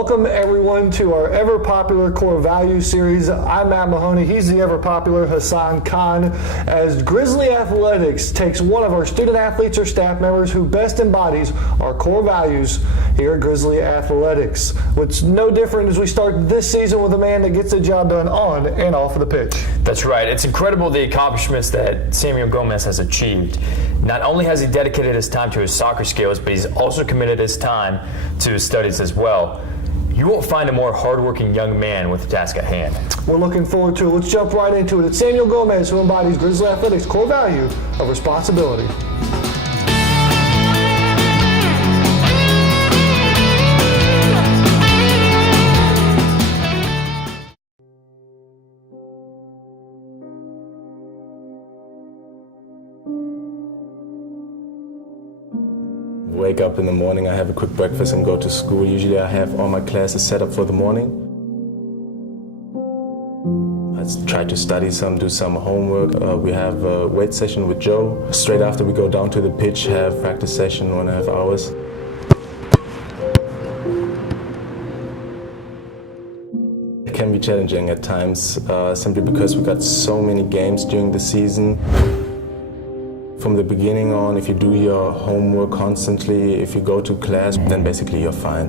Welcome everyone to our ever popular core values series. I'm Matt Mahoney. He's the ever popular Hassan Khan. As Grizzly Athletics takes one of our student athletes or staff members who best embodies our core values here at Grizzly Athletics. What's no different as we start this season with a man that gets the job done on and off of the pitch. That's right. It's incredible the accomplishments that Samuel Gomes has achieved. Not only has he dedicated his time to his soccer skills, but he's also committed his time to his studies as well. You won't find a more hardworking young man with the task at hand. We're looking forward to it. Let's jump right into it. It's Samuel Gomes, who embodies Grizzly Athletics' core value of responsibility. Wake up in the morning, I have a quick breakfast and go to school. Usually I have all my classes set up for the morning. I try to study some, do some homework. We have a weight session with Joe. Straight after we go down to the pitch, have practice session, 1.5 hours. It can be challenging at times, simply because we got so many games during the season. From the beginning on, if you do your homework constantly, if you go to class, then basically you're fine.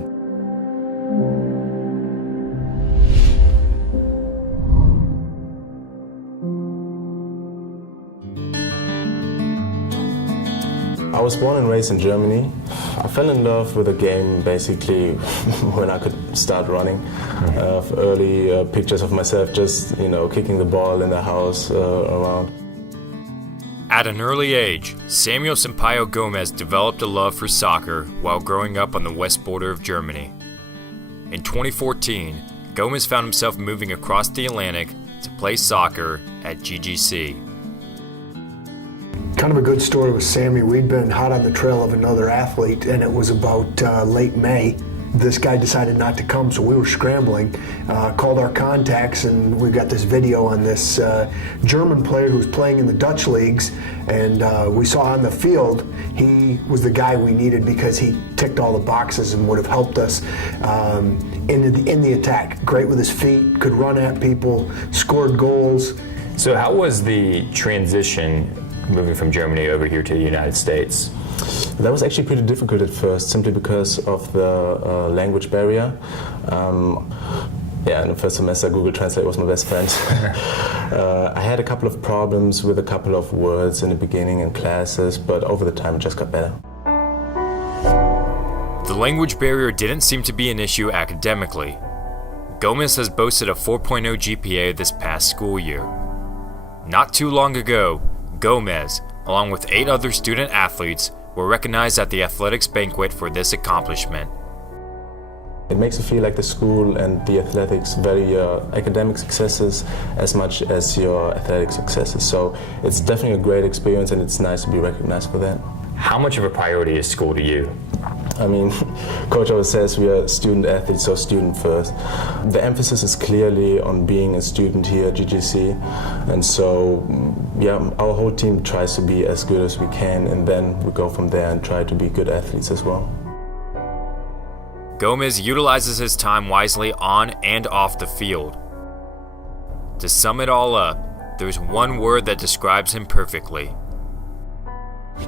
I was born and raised in Germany. I fell in love with the game basically when I could start running. Early pictures of myself just, kicking the ball in the house around. At an early age, Samuel Sampaio Gomes developed a love for soccer while growing up on the west border of Germany. In 2014, Gomes found himself moving across the Atlantic to play soccer at GGC. Kind of a good story with Sammy. We'd been hot on the trail of another athlete, and it was about late May. This guy decided not to come, so we were scrambling, called our contacts, and we got this video on this German player who was playing in the Dutch leagues, and we saw on the field he was the guy we needed because he ticked all the boxes and would have helped us in the attack. Great with his feet, could run at people, scored goals. So how was the transition moving from Germany over here to the United States? That was actually pretty difficult at first, simply because of the language barrier. In the first semester, Google Translate was my best friend. I had a couple of problems with a couple of words in the beginning in classes, but over the time it just got better. The language barrier didn't seem to be an issue academically. Gomes has boasted a 4.0 GPA this past school year. Not too long ago, Gomes, along with 8 other student athletes, were recognized at the athletics banquet for this accomplishment. It makes you feel like the school and the athletics value your academic successes as much as your athletic successes. So it's definitely a great experience, and it's nice to be recognized for that. How much of a priority is school to you? I mean, Coach always says we are student athletes, so student first. The emphasis is clearly on being a student here at GGC, and so our whole team tries to be as good as we can, and then we go from there and try to be good athletes as well. Gomes utilizes his time wisely on and off the field. To sum it all up, there's one word that describes him perfectly.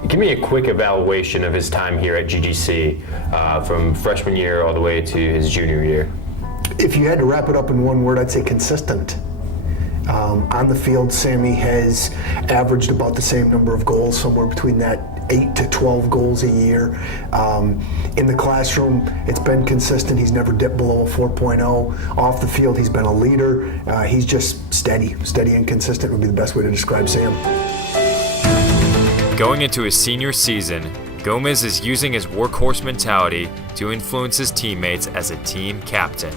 Give me a quick evaluation of his time here at GGC, from freshman year all the way to his junior year. If you had to wrap it up in one word, I'd say consistent. On the field, Sammy has averaged about the same number of goals, somewhere between that 8 to 12 goals a year. In the classroom, it's been consistent. He's never dipped below a 4.0. Off the field, he's been a leader. He's just steady and consistent would be the best way to describe Sam. Going into his senior season, Gomes is using his workhorse mentality to influence his teammates as a team captain.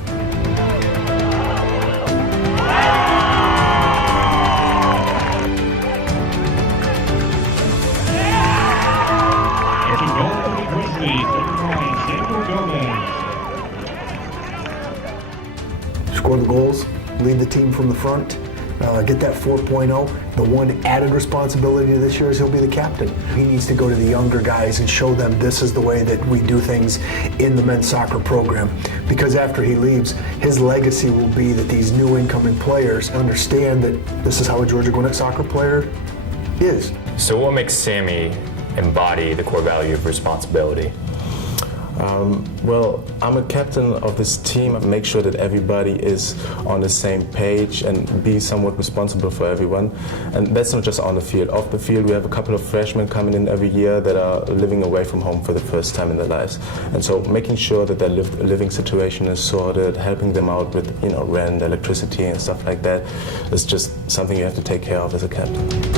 Score the goals, lead the team from the front, get that 4.0. The one added responsibility this year is he'll be the captain. He needs to go to the younger guys and show them this is the way that we do things in the men's soccer program. Because after he leaves, his legacy will be that these new incoming players understand that this is how a Georgia Gwinnett soccer player is. So what makes Sammy embody the core value of responsibility? Well, I'm a captain of this team. I make sure that everybody is on the same page and be somewhat responsible for everyone. And that's not just on the field. Off the field, we have a couple of freshmen coming in every year that are living away from home for the first time in their lives. And so making sure that their living situation is sorted, helping them out with rent, electricity and stuff like that is just something you have to take care of as a captain.